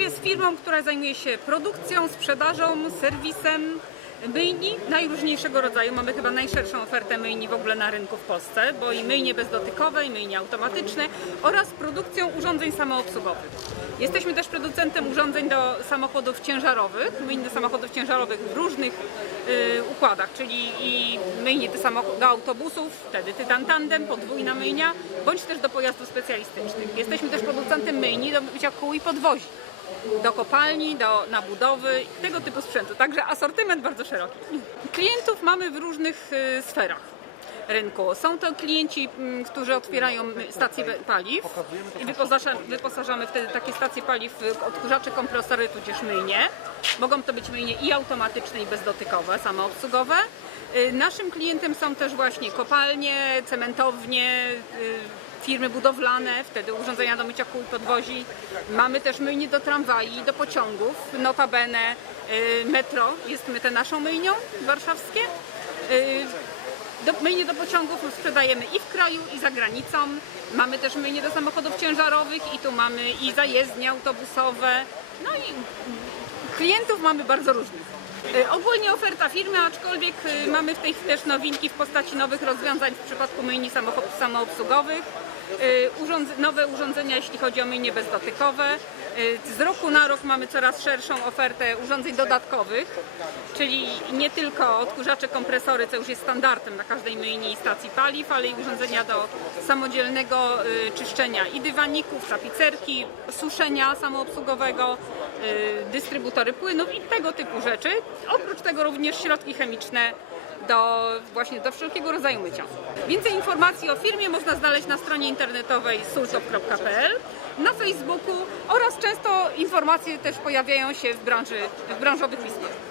jest firmą, która zajmuje się produkcją, sprzedażą, serwisem myjni najróżniejszego rodzaju. Mamy chyba najszerszą ofertę myjni w ogóle na rynku w Polsce, bo i myjnie bezdotykowe, i myjnie automatyczne oraz produkcją urządzeń samoobsługowych. Jesteśmy też producentem urządzeń do samochodów ciężarowych, myjni do samochodów ciężarowych w różnych y, układach, czyli i myjnie do autobusów, wtedy tytan tandem, podwójna myjnia, bądź też do pojazdów specjalistycznych. Jesteśmy też producentem myjni do mycia kół i podwozi do kopalni, do, na budowy, tego typu sprzętu. Także asortyment bardzo szeroki. Klientów mamy w różnych y, sferach rynku. Są to klienci, mm, którzy otwierają stacje paliw i wyposaża, wyposażamy wtedy takie stacje paliw w odkurzacze, kompresory tudzież myjnie. Mogą to być myjnie i automatyczne i bezdotykowe, samoobsługowe. Y, Naszym klientem są też właśnie kopalnie, cementownie, y, firmy budowlane, wtedy urządzenia do mycia kół podwozi. Mamy też myjnie do tramwaj, do pociągów. Notabene y, metro jest my- te naszą myjnią warszawskie. Y, Do, myjnie do pociągów sprzedajemy i w kraju, i za granicą. Mamy też myjnie do samochodów ciężarowych i tu mamy i zajezdnie autobusowe. No i klientów mamy bardzo różnych. Y, Ogólnie oferta firmy, aczkolwiek y, mamy w tej chwili też nowinki w postaci nowych rozwiązań w przypadku myjni samochodów samoobsługowych. Y, Urządz nowe urządzenia, jeśli chodzi o myjnie bezdotykowe. Y, Z roku na rok mamy coraz szerszą ofertę urządzeń dodatkowych, czyli nie tylko odkurzacze, kompresory, co już jest standardem na każdej myjni i stacji paliw, ale i urządzenia do samodzielnego y, czyszczenia i dywaników, tapicerki, suszenia samoobsługowego, dystrybutory płynów i tego typu rzeczy. Oprócz tego również środki chemiczne do właśnie do wszelkiego rodzaju mycia. Więcej informacji o firmie można znaleźć na stronie internetowej sultop.pl, na Facebooku oraz często informacje też pojawiają się w branży, w branżowych listach.